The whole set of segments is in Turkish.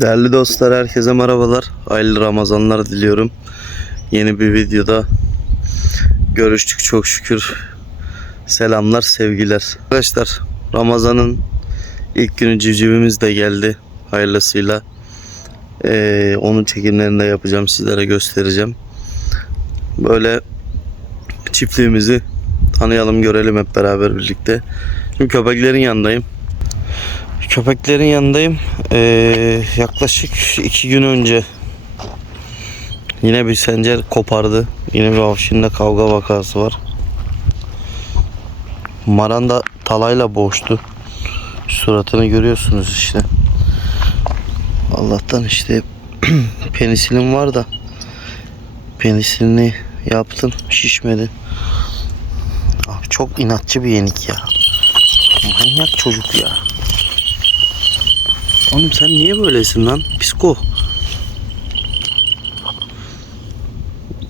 Değerli dostlar herkese merhabalar. Hayırlı Ramazanlar diliyorum. Yeni bir videoda görüştük çok şükür. Selamlar, sevgiler. Arkadaşlar Ramazan'ın ilk günü civcivimiz de geldi. Hayırlısıyla. Ee, onun çekimlerini de yapacağım. Sizlere göstereceğim. Böyle çiftliğimizi tanıyalım, görelim hep beraber birlikte. Şimdi köpeklerin yanındayım. Köpeklerin yanındayım. Ee, yaklaşık iki gün önce yine bir sencer kopardı. Yine bir avşinle kavga vakası var. Maran da talayla boğuştu. Suratını görüyorsunuz işte. Allah'tan işte penisilin var da penisilini yaptım şişmedi. Abi çok inatçı bir yenik ya. Manyak çocuk ya. Oğlum sen niye böylesin lan? Psiko.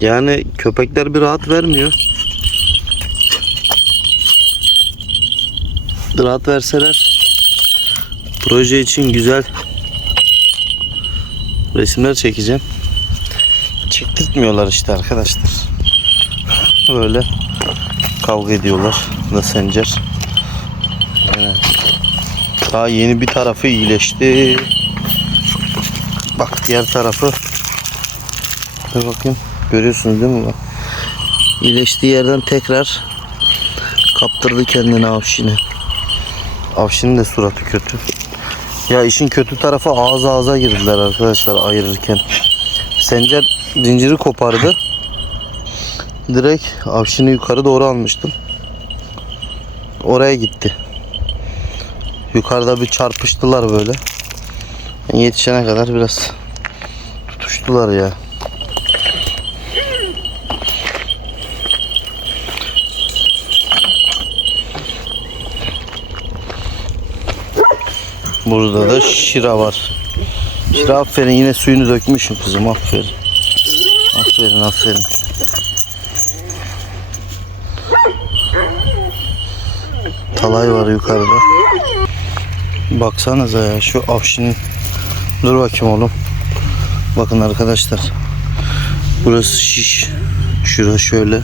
Yani köpekler bir rahat vermiyor. Rahat verseler proje için güzel resimler çekeceğim. Çektirtmiyorlar işte arkadaşlar. Böyle kavga ediyorlar. Da sencer. Daha yeni bir tarafı iyileşti. Bak diğer tarafı. Dur bakayım. Görüyorsunuz değil mi bak. İyileştiği yerden tekrar kaptırdı kendini avşini. Avşinin de suratı kötü. Ya işin kötü tarafı ağız ağza girdiler arkadaşlar ayırırken. Sencer zinciri kopardı. Direkt avşini yukarı doğru almıştım. Oraya gitti. Yukarıda bir çarpıştılar böyle. Ben yetişene kadar biraz tutuştular ya. Burada da Şira var. Şira aferin yine suyunu dökmüşsün kızım aferin. Aferin aferin. Talay var yukarıda. Baksanıza ya şu avşinin. Dur bakayım oğlum. Bakın arkadaşlar. Burası şiş. Şura şöyle.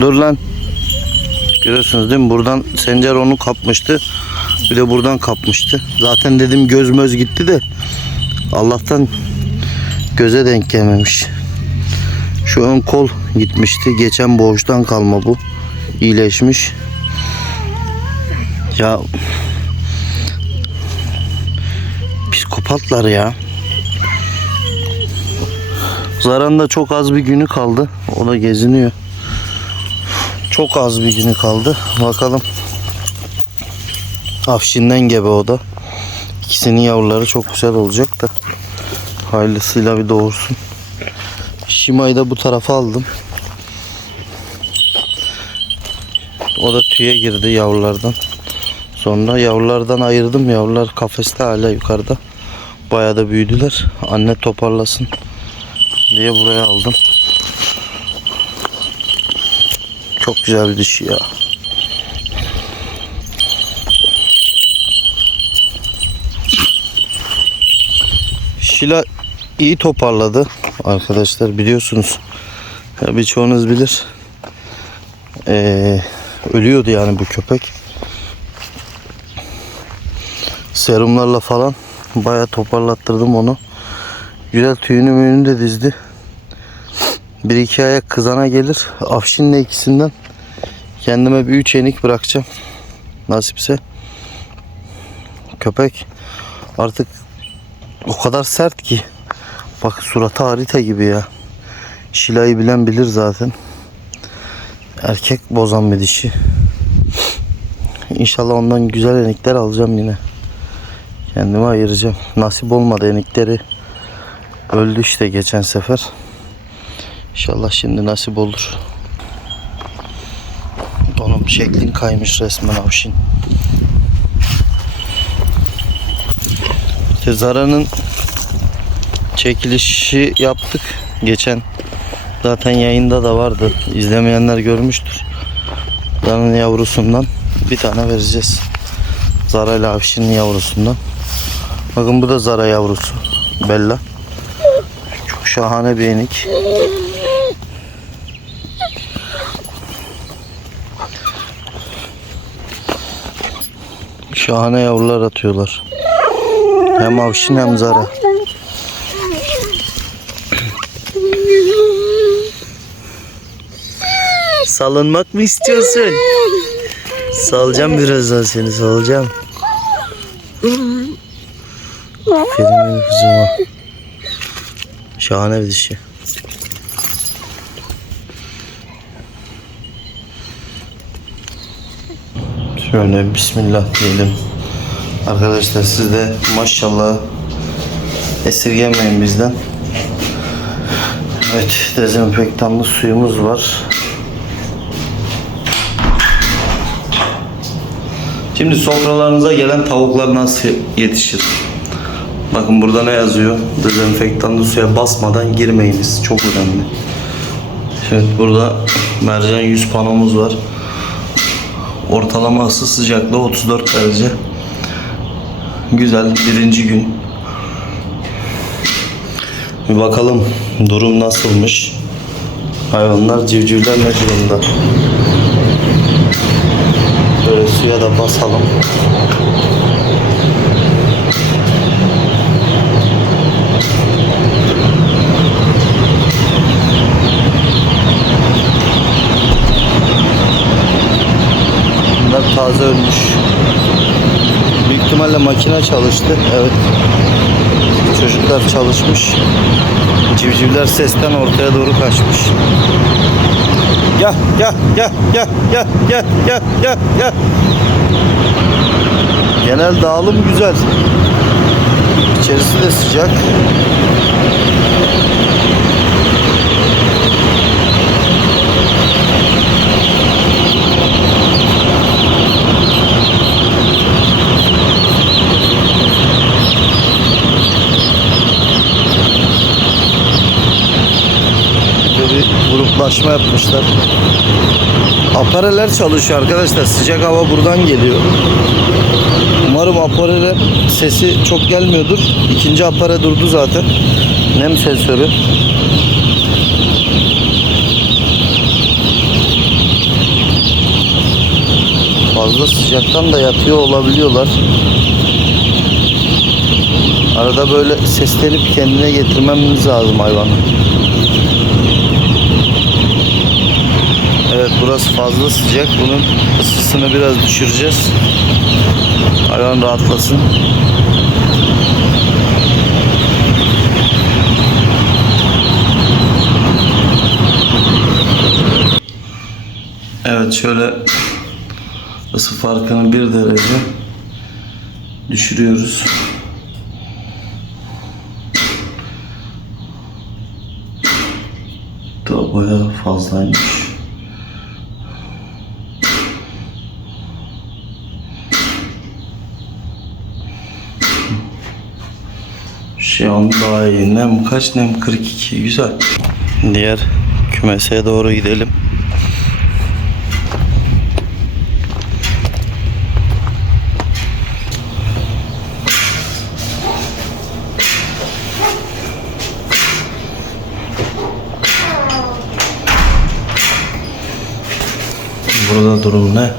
Dur lan. Görüyorsunuz değil mi? Buradan Sencer onu kapmıştı. Bir de buradan kapmıştı. Zaten dedim göz möz gitti de Allah'tan göze denk gelmemiş. Şu ön kol gitmişti. Geçen boğuştan kalma bu. İyileşmiş. Ya psikopatlar ya. Zaran da çok az bir günü kaldı. O da geziniyor. Çok az bir günü kaldı. Bakalım. Afşinden gebe o da. İkisinin yavruları çok güzel olacak da. Hayırlısıyla bir doğursun. Şima'yı da bu tarafa aldım. O da tüye girdi yavrulardan. Sonra yavrulardan ayırdım. Yavrular kafeste hala yukarıda. Bayağı da büyüdüler. Anne toparlasın diye buraya aldım. Çok güzel bir dişi ya. Şila iyi toparladı arkadaşlar biliyorsunuz. Birçoğunuz bilir. Ee, ölüyordu yani bu köpek. Serumlarla falan bayağı toparlattırdım onu. Güzel tüyünü müyünü de dizdi. Bir iki aya kızana gelir. Afşinle ikisinden kendime bir üç enik bırakacağım. Nasipse. Köpek artık o kadar sert ki. Bak suratı harita gibi ya. Şilayı bilen bilir zaten. Erkek bozan bir dişi. İnşallah ondan güzel enikler alacağım yine. Kendime ayıracağım. Nasip olmadı enikleri. Öldü işte geçen sefer. İnşallah şimdi nasip olur. Oğlum şeklin kaymış resmen avşin. İşte Zara'nın çekilişi yaptık. Geçen zaten yayında da vardı. İzlemeyenler görmüştür. Zara'nın yavrusundan bir tane vereceğiz. Zara ile Avşin'in yavrusundan. Bakın bu da Zara yavrusu. Bella. Çok şahane bir enik. Şahane yavrular atıyorlar. Hem avşin hem zara. Salınmak mı istiyorsun? Salacağım birazdan seni salacağım. Benim kızıma. Şahane bir dişi. Şöyle bismillah diyelim. Arkadaşlar siz de maşallah esirgemeyin bizden. Evet dezenfektanlı suyumuz var. Şimdi sofralarınıza gelen tavuklar nasıl yetişir? Bakın burada ne yazıyor? Dezenfektanlı suya basmadan girmeyiniz. Çok önemli. Evet burada mercan yüz panomuz var. Ortalama ısı sıcaklığı 34 derece. Güzel birinci gün. Bir bakalım durum nasılmış. Hayvanlar civcivler ne durumda? Böyle suya da basalım. Bunlar taze ölmüş. Büyük ihtimalle makine çalıştı. Evet. Çocuklar çalışmış. Civcivler sesten ortaya doğru kaçmış. Gel gel gel gel gel gel gel gel gel. Genel dağılım güzel. İçerisi de sıcak. Böyle bir gruplaşma yapmışlar. Apareler çalışıyor arkadaşlar. Sıcak hava buradan geliyor. Umarım apareler sesi çok gelmiyordur. İkinci apare durdu zaten. Nem sensörü. Fazla sıcaktan da yatıyor olabiliyorlar. Arada böyle seslenip kendine getirmemiz lazım hayvanı. Evet burası fazla sıcak. Bunun ısısını biraz düşüreceğiz. Hayvan rahatlasın. Evet şöyle ısı farkını bir derece düşürüyoruz. Daha bayağı fazlaymış. Şu an daha iyi. Nem kaç? Nem 42. Güzel. Diğer kümese doğru gidelim. Burada durum ne?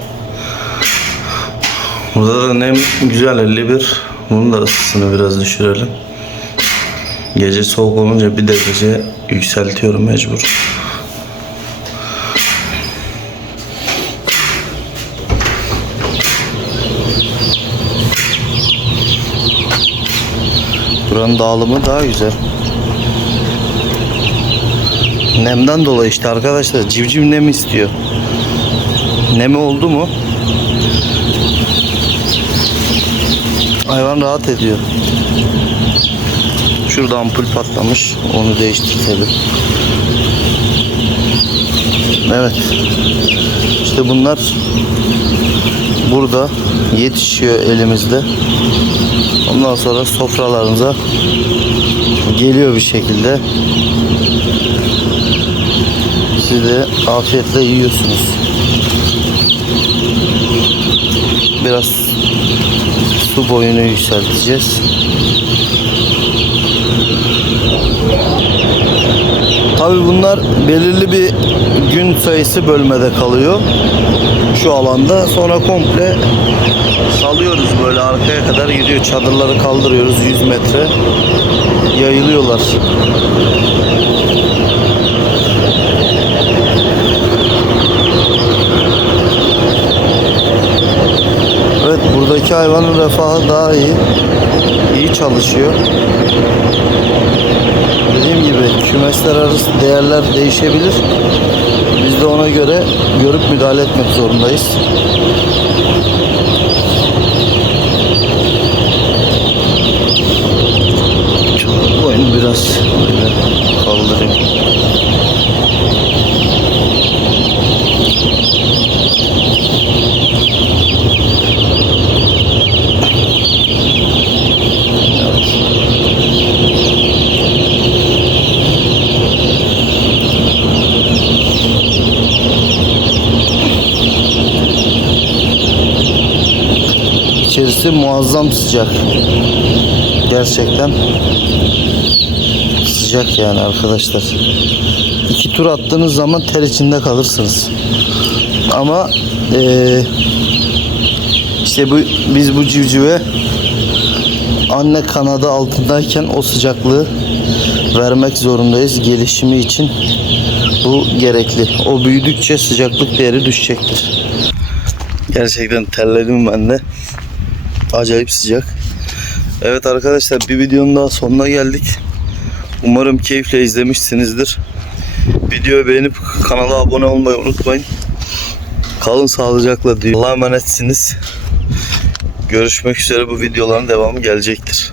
Burada da nem güzel 51. Bunun da ısısını biraz düşürelim. Gece soğuk olunca bir derece yükseltiyorum mecbur. Buranın dağılımı daha güzel. Nemden dolayı işte arkadaşlar civciv nem istiyor. Nemi oldu mu hayvan rahat ediyor. Şurada ampul patlamış. Onu değiştirtelim. Evet. İşte bunlar burada yetişiyor elimizde. Ondan sonra sofralarınıza geliyor bir şekilde. Siz de afiyetle yiyorsunuz. Biraz su boyunu yükselteceğiz. Tabi bunlar belirli bir gün sayısı bölmede kalıyor. Şu alanda. Sonra komple salıyoruz böyle arkaya kadar gidiyor. Çadırları kaldırıyoruz 100 metre. Yayılıyorlar. Evet buradaki hayvanın refahı daha iyi. İyi çalışıyor. Dediğim gibi kümesler arası değerler değişebilir. Biz de ona göre görüp müdahale etmek zorundayız. Boynu biraz böyle kaldırayım. İçerisi muazzam sıcak. Gerçekten sıcak yani arkadaşlar. İki tur attığınız zaman ter içinde kalırsınız. Ama eee, işte bu biz bu civcive anne kanadı altındayken o sıcaklığı vermek zorundayız gelişimi için. Bu gerekli. O büyüdükçe sıcaklık değeri düşecektir. Gerçekten terledim ben de. Acayip sıcak. Evet arkadaşlar bir videonun daha sonuna geldik. Umarım keyifle izlemişsinizdir. Videoyu beğenip kanala abone olmayı unutmayın. Kalın sağlıcakla diyor. Allah'a emanetsiniz. Görüşmek üzere bu videoların devamı gelecektir.